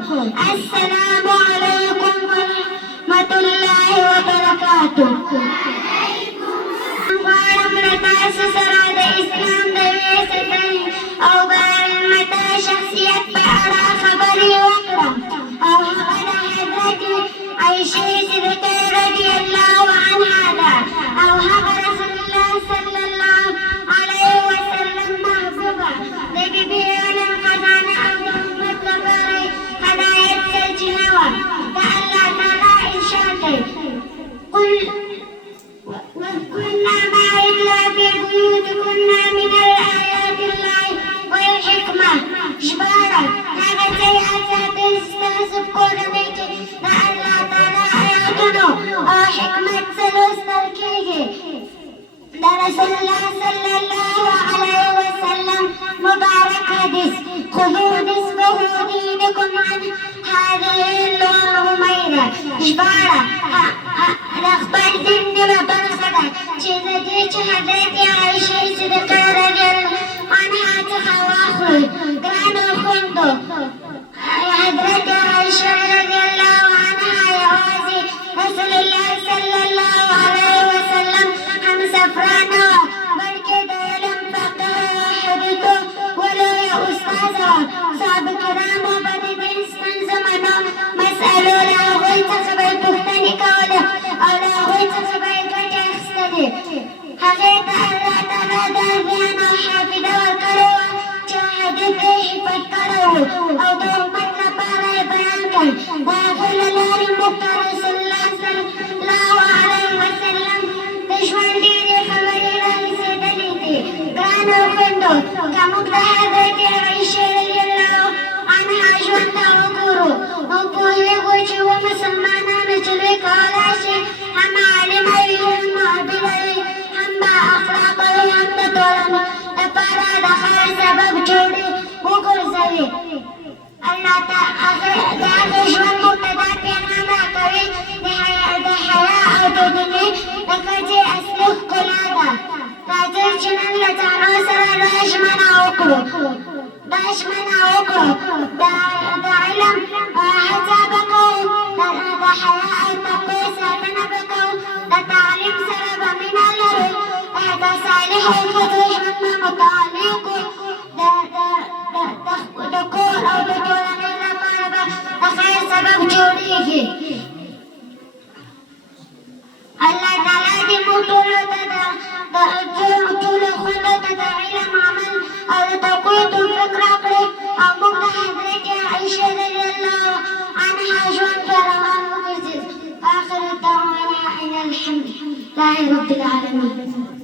السلام عليكم ورحمة الله وبركاته. سراد اسلام دویستنی او بارن متا شخصیت پا ارا خبری وکرم او حقنا حضرت عائشہ صدیقہ رضی اللہ عنہا دا او حق رسول اللہ صلی اللہ علیہ وسلم محبوبہ دے بی بیان خزانہ او دمت لباری ہدایت سرچنوا دا اللہ تعالی ارشاد قل واذكرنا ما يتلى في بيوتكن من الآيات الله والحكمة جبارا هذا سيئات تستهزئ قرنيك لألا ترى آياتنا وحكمة سلسلكيه رسول الله صلى الله عليه وسلم مبارك حديث خذوا نصفه دينكم عن هذه الأميرة جبارا الأخبار دين وبرخدا چیزی چه حضرت عائشہ صدیقہ رضی اللہ عنہا تخواخل گرانو خندو حضرت عائشہ رضی اللہ عنہا یوازی رسول اللہ صلی اللہ علیہ وسلم ہم سفرانو بلکہ دلم فقہ حدیثو ولو یا استاذا صحاب کرامو بدی دنستن زمانو مسئلو لاغوی تخبر پختنی کولا او لاغوی تخبر گٹا اخستدی حقیقت اللہ تعالی دردیان و حافظه ورکړو چې حدیث یې حفظ کړو او د امت لپاره یې بیان کړ د هغې له لارې موږ ته رسول الله صلی الله علیه وسلم د ژوند ډېرې خبرې رارسېدلې دي. ګرانو خویندو که موږ د حضرت عایشې رضی الله عنها ژوند ته وګورو نو پوهېږو چې و مسلمانانو چې دوی کولی شي هم عالمه وي هم معبده وي هم با اخلاقه وي هم د ټولنې لپاره د خیر سبب جوړي وګرځوي. الله تعالی د هغې ژوند موږ ته دا پیغام راکوي د حیا او د دیني د ښځې اصلي ښکلا ده. راځئ چې نن له ځانو سره دا ژمنه وکړو د علم هڅه به کوو د حیا او تقوی ساتنه به کوو د تعلیم سره به مینه لرو د صالحو ښځو ژوند به متعلق د کور او د ټولنې لپاره به د خیر سبب جوړېږي. الله تعالی دې موږ ټولو ته ټولو خویندو ته د علم عمل او د تقوی توفیق راکړي او موږ د حضرت عایشہ رضی الله عنها ژوند په روان وګرځي. آخر دعوانا ان الحمد لله رب العالمين.